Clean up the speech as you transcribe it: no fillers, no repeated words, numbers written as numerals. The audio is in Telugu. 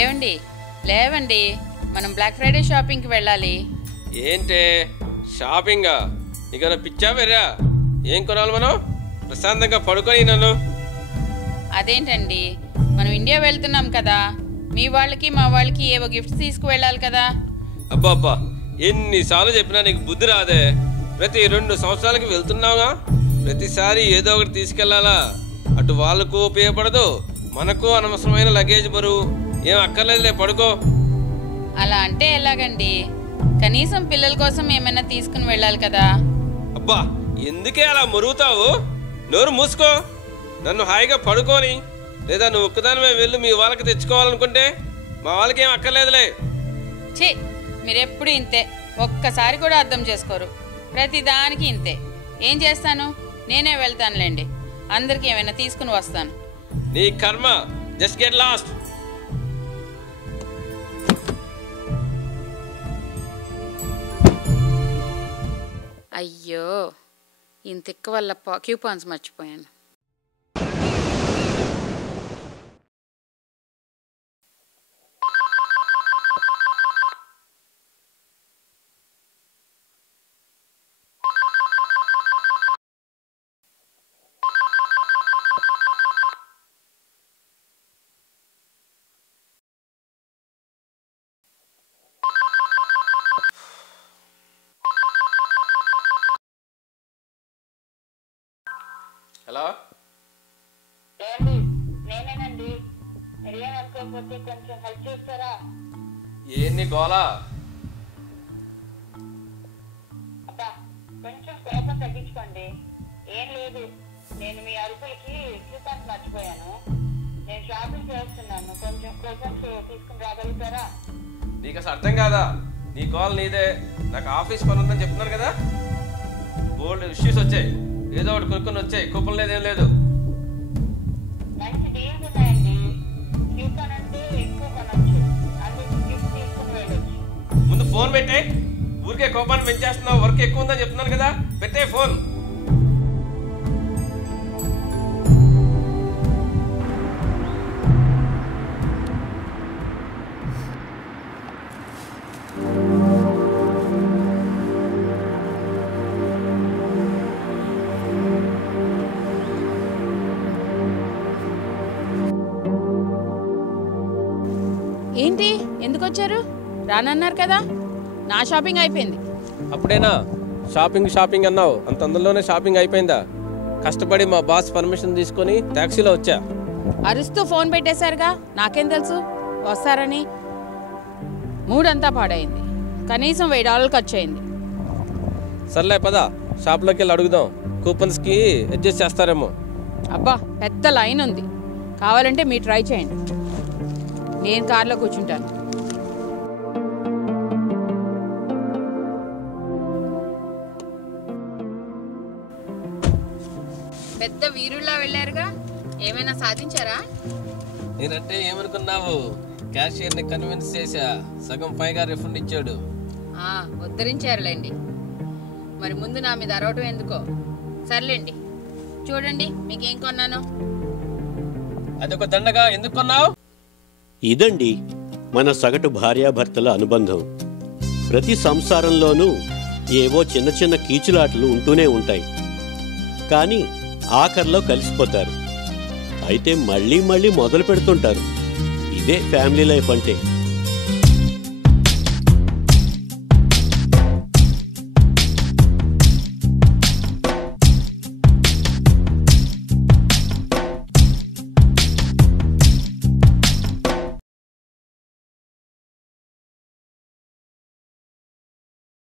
ఏమండి లేవండి, మనం బ్లాక్ ఫ్రైడే షాపింగ్కి వెళ్ళాలి. ఏంటే షాపింగా? నీకన్నా పిచ్చా వేరా? ఏం కొనాలి మనం? ప్రశాంతంగా పడుకొని నన్ను. అదేంటండి, మనం ఇండియా వెళ్తున్నాం కదా, మీ వాళ్ళకి మా వాళ్ళకి ఏవో గిఫ్ట్స్ తీసుకువెళ్ళాలి కదా. అబ్బా అబ్బా, ఎన్నిసార్లు చెప్పినా నీకు బుద్ధి రాదే? ప్రతి 2 సంవత్సరాలకి వెళ్తున్నావుగా, ప్రతిసారి ఏదో ఒకటి తీసుకెళ్లాలా? అటు వాళ్ళకు ఉపయోగపడదు, మనకు అనవసరమైన లగేజ్ బరువు. ఏం అక్కర్లేదులే, పడుకో. అలా అంటే ఎలాగండి? కనీసం పిల్లల కోసం ఏమైనా తీసుకుని వెళ్ళాలి కదా. అబ్బా, ఎందుకే అలా మురుగుతావు? నోరు మూసుకో. నన్ను హాయిగా పడుకోని, లేదా నువ్వు ఒక్కదానివే వెళ్ళి మీ వాళ్ళకి తెచ్చుకోవాలనుకుంటే మా వాళ్ళకి ఏం అక్కర్లేదులే. ఛీ, మీరెప్పుడు ఇంతే, ఒక్కసారి కూడా అర్థం చేసుకోరు. ప్రతిదానికి ఇంతే. ఏం చేస్తాను, నేనే వెళ్తానులేండి, అందరికి ఏమైనా తీసుకుని వస్తాను. నీ కర్మ, జస్ట్ గెట్ లాస్ట్. అయ్యో, ఇంత ఎక్కువ వల్ల క్యూపాన్స్ మర్చిపోయాను. హలో, నేనేనండి. మీరు ఏమనుకోకపోతే కొంచెం హెల్ప్ చేస్తారా? ఏంది గోలా? అబ్బా, కొంచెం కోపం తగ్గించుకోండి. ఏం లేదు, నేను మీ అరుపులకి కూపన్స్ మర్చిపోయాను. నేను షాపింగ్ చేస్తున్నాను, కొంచెం కూపన్స్ తీసుకుని రాగలుగుతారా? నీకు అసలు అర్థం కాదా? నీ కాల్ నీదే, నాకు ఆఫీస్ పని ఉందని చెప్తున్నాను కదా. బోల్డ్ ఇష్యూస్ వచ్చాయి, ఏదో ఒకటి కొనుక్కొని వచ్చాయి. కూపన్ లేదేం లేదు. మంచి డీల్స్ ఉన్నాయండి. కూపన్ అంటే ఎక్కువ కొనొచ్చు, అందుకు గిఫ్ట్ తీసుకుని వెళ్ళొచ్చు. ముందు ఫోన్ పెట్టే. ఊరికే కోపాన్ని పెంచేస్తున్నావు. వర్క్ ఎక్కువ ఉందని చెప్తున్నాను కదా, పెట్టే ఫోన్. ఏంటి, ఎందుకు వచ్చారు? రానన్నారు కదా. నా షాపింగ్ అయిపోయింది. అప్పుడేనా షాపింగ్ షాపింగ్ అన్నావు? అంత అందులోనే షాపింగ్ అయిపోయిందా? కష్టపడి మా బాస్ పర్మిషన్ తీసుకొని టాక్సీలో వచ్చా. అరుస్తూ ఫోన్ పెట్టేశారుగా, నాకేం తెలుసు వస్తారని. మూడంతా పాడైంది. కనీసం $1000 ఖర్చు అయింది. సర్లే పద, షాప్లోకి వెళ్ళి అడుగుదాం. కూపన్స్కి అడ్జస్ట్ చేస్తారేమో. అబ్బా, పెద్ద లైన్ ఉంది. కావాలంటే మీరు ట్రై చేయండి, నేను కార్లో కూర్చుంటాను. పెద్ద వీరుల్లా వెళ్ళారుగా, ఏమైనా సాధించారా? నేనంటే ఏమనుకున్నావు? క్యాషియర్ని కన్విన్స్ చేశా, సగం పైగా రిఫండ్ ఇచ్చాడు. ఉద్ధరించారులేండి. మరి ముందు నా మీద అరవటం ఎందుకో. సర్లేండి, చూడండి మీకేం కొన్నాను. అదొక దండగా ఎందుకు కొన్నావు? ఇదండి మన సగటు భార్యాభర్తల అనుబంధం. ప్రతి సంసారంలోనూ ఏవో చిన్న చిన్న కీచులాటలు ఉంటూనే ఉంటాయి, కానీ ఆఖర్లో కలిసిపోతారు. అయితే మళ్ళీ మళ్ళీ మొదలు పెడుతుంటారు. ఇదే ఫ్యామిలీ లైఫ్ అంటే.